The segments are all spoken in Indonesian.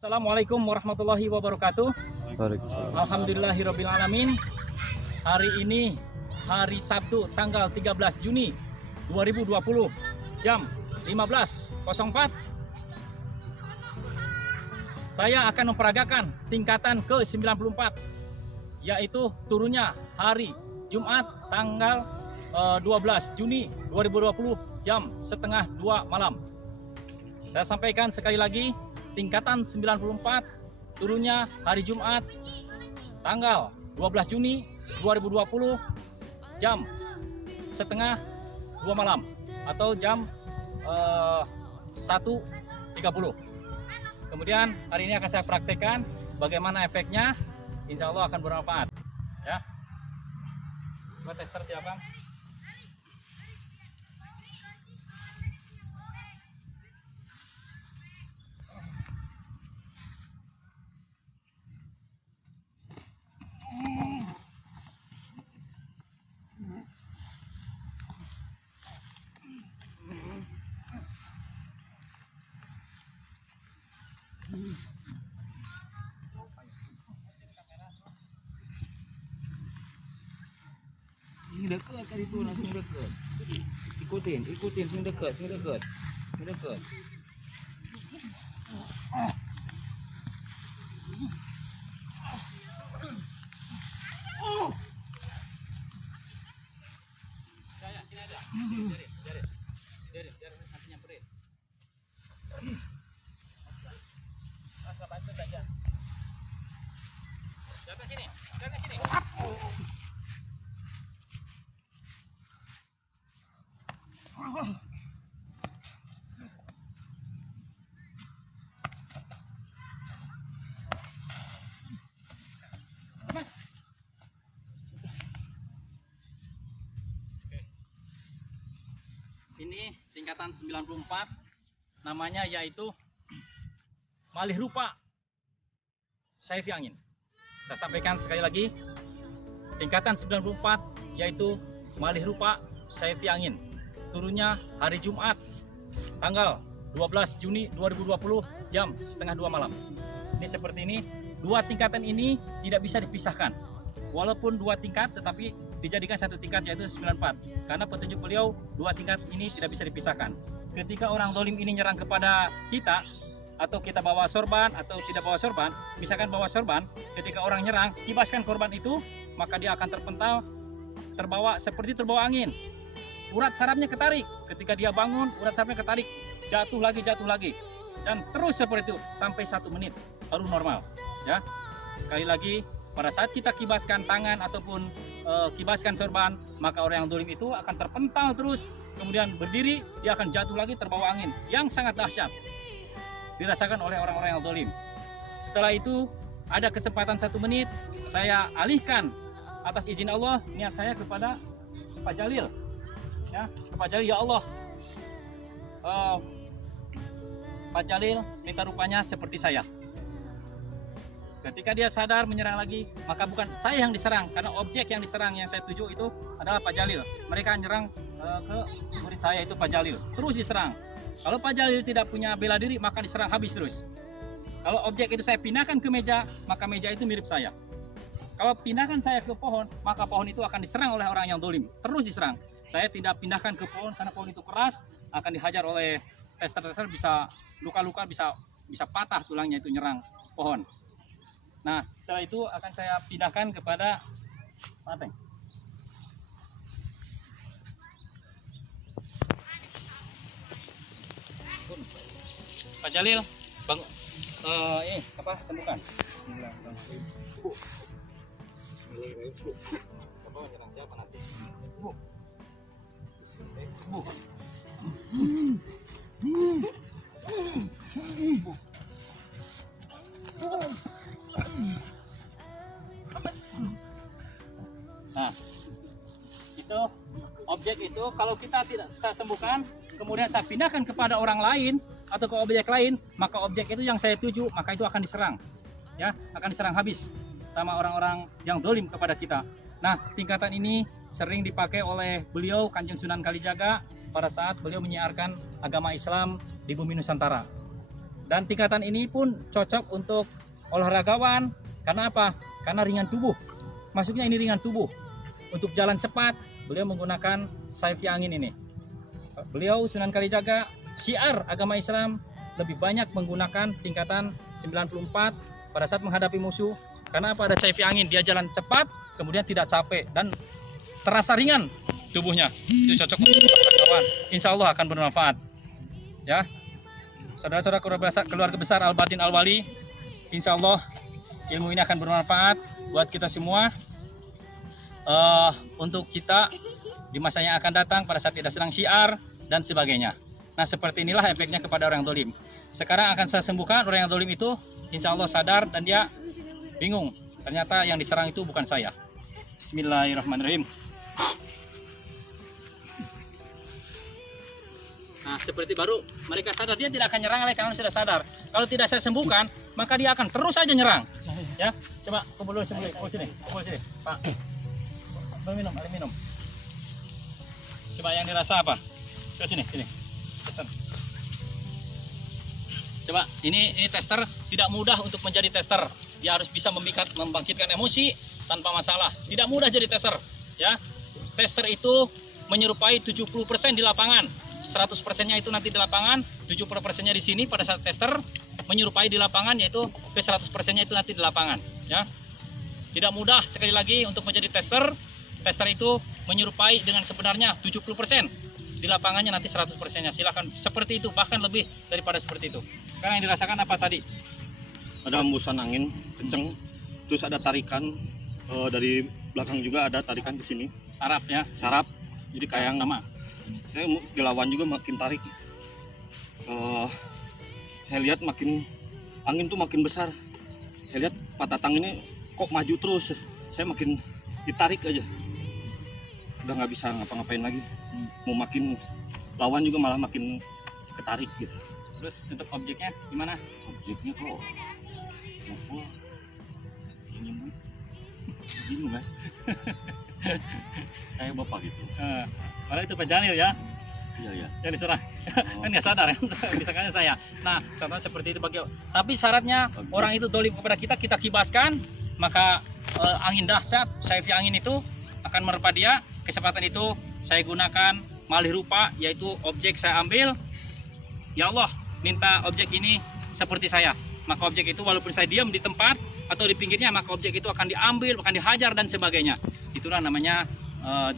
Assalamualaikum warahmatullahi wabarakatuh. Alhamdulillahirabbil alamin. Hari ini hari Sabtu tanggal 13 Juni 2020 jam 15.04. Saya akan memperagakan tingkatan ke-94, yaitu turunnya hari Jumat tanggal 12 Juni 2020 jam setengah 2 malam. Saya sampaikan sekali lagi, tingkatan 94 turunnya hari Jumat tanggal 12 Juni 2020 jam setengah 2 malam atau jam 1.30. Kemudian hari ini akan saya praktekkan bagaimana efeknya. Insya Allah akan bermanfaat ya. Coba tester siapa? Sing dekat tadi tu, langsung dekat. Ikutin sing dekat. Biarin, nanti nyamperin. Bantu saja. Jaga sini. Ini tingkatan 94, namanya yaitu malih rupa Saifi Angin. Saya sampaikan sekali lagi, tingkatan 94 yaitu malih rupa Saifi Angin. Turunnya hari Jumat tanggal 12 Juni 2020 jam setengah 2 malam. Ini seperti ini, dua tingkatan ini tidak bisa dipisahkan. Walaupun dua tingkat tetapi dijadikan satu tingkat yaitu 94. Karena petunjuk beliau dua tingkat ini tidak bisa dipisahkan. Ketika orang dolim ini nyerang kepada kita, atau kita bawa sorban atau tidak bawa sorban, misalkan bawa sorban, ketika orang nyerang, kibaskan korban itu, maka dia akan terpental, seperti terbawa angin. Urat sarafnya ketarik, ketika dia bangun, urat sarafnya ketarik, jatuh lagi, dan terus seperti itu sampai 1 menit baru normal. Ya, sekali lagi, pada saat kita kibaskan tangan ataupun kibaskan sorban, maka orang yang dolim itu akan terpental terus, kemudian berdiri, dia akan jatuh lagi terbawa angin yang sangat dahsyat, dirasakan oleh orang-orang yang dolim. Setelah itu ada kesempatan 1 menit, saya alihkan atas izin Allah niat saya kepada Pak Jalil, ya, Pak Jalil, ya Allah, Pak Jalil minta rupanya seperti saya. Ketika dia sadar menyerang lagi, maka bukan saya yang diserang, karena objek yang diserang yang saya tuju itu adalah Pak Jalil. Mereka menyerang ke murid saya itu Pak Jalil, terus diserang. Kalau Pak Jalil tidak punya bela diri, maka diserang habis terus. Kalau objek itu saya pindahkan ke meja, maka meja itu mirip saya. Kalau pindahkan saya ke pohon, maka pohon itu akan diserang oleh orang yang dolim, terus diserang. Saya tidak pindahkan ke pohon karena pohon itu keras, akan dihajar oleh tester-tester, bisa luka-luka, bisa patah tulangnya itu nyerang pohon. Nah, setelah itu akan saya pindahkan kepada Pateng. Pak Jalil, bang, sembuhkan. Coba menyerang siapa nanti? Nah, itu objek itu kalau kita tidak saya sembuhkan, kemudian saya pindahkan kepada orang lain atau ke objek lain, maka objek itu yang saya tuju, maka itu akan diserang, ya, akan diserang habis sama orang-orang yang dolim kepada kita. Nah, tingkatan ini sering dipakai oleh beliau Kanjeng Sunan Kalijaga pada saat beliau menyiarkan agama Islam di bumi Nusantara. Dan tingkatan ini pun cocok untuk olahragawan. Karena apa? Karena ringan tubuh. Masuknya ini ringan tubuh. Untuk jalan cepat, beliau menggunakan Saifi Angin ini. Beliau Sunan Kalijaga, syiar agama Islam lebih banyak menggunakan tingkatan 94 pada saat menghadapi musuh. Karena apa? Ada Saifi Angin, dia jalan cepat, kemudian tidak capek dan terasa ringan tubuhnya. Itu cocok untuk olahragawan. Insya Allah akan bermanfaat. Ya, saudara-saudara keluarga besar Al-Batin Al-Wali, insya Allah ilmu ini akan bermanfaat buat kita semua. Untuk kita di masa yang akan datang pada saat kita sedang syiar dan sebagainya. Nah, seperti inilah efeknya kepada orang dolim. Sekarang akan saya sembuhkan orang yang dolim itu, insya Allah sadar dan dia bingung. Ternyata yang diserang itu bukan saya. Bismillahirrahmanirrahim. Nah, seperti baru mereka sadar, dia tidak akan nyerang lagi karena sudah sadar. Kalau tidak saya sembuhkan, maka dia akan terus saja nyerang. Ya, coba kumpul dulu sini, kumpul sini, Pak. Minum, ada minum. Coba yang dirasa apa? Coba sini. Tester. Coba, ini tester tidak mudah untuk menjadi tester. Dia harus bisa membangkitkan emosi tanpa masalah. Tidak mudah jadi tester, ya. Tester itu menyerupai 70% di lapangan. 100%-nya itu nanti di lapangan, 70%-nya di sini pada saat tester, menyerupai di lapangan, yaitu ke 100%-nya itu nanti di lapangan, ya. Tidak mudah sekali lagi untuk menjadi tester. Tester itu menyerupai dengan sebenarnya 70%. Di lapangannya nanti 100%-nya. Silakan seperti itu, bahkan lebih daripada seperti itu. Sekarang yang dirasakan apa tadi? Ada hembusan angin kenceng, terus ada tarikan dari belakang juga ada tarikan ke sini. Saraf ya. Saraf. Jadi kayak sama. Saya dilawan juga makin tarik. Saya lihat makin angin tuh makin besar. Saya lihat Pak Tatang ini kok maju terus. Saya makin ditarik aja. Udah nggak bisa ngapa-ngapain lagi. Mau makin lawan juga malah makin ketarik gitu. Terus untuk objeknya gimana? Objeknya kok apa? Ini kan? Kayak bapak gitu. Malah itu Pak Janil ya. Iya. Yang diserang. Kan nggak sadar ya. Misalkan saya. Nah, contohnya seperti itu bagi. Tapi syaratnya orang itu dolim kepada kita, kita kibaskan, maka angin dahsyat, Saifi Angin itu akan menerpa dia. Kesempatan itu saya gunakan malih rupa, yaitu objek saya ambil. Ya Allah, minta objek ini seperti saya. Maka objek itu walaupun saya diam di tempat atau di pinggirnya, maka objek itu akan diambil, akan dihajar dan sebagainya. Itulah namanya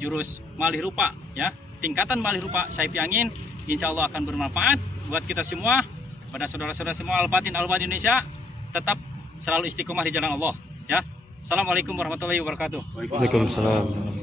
jurus malih rupa, ya. Tingkatan malih rupa Saifi Angin, insya Allah akan bermanfaat buat kita semua. Pada saudara-saudara semua Al-Batin Al-Wali Indonesia, tetap selalu istiqomah di jalan Allah, ya. Assalamualaikum warahmatullahi wabarakatuh. Waalaikumsalam.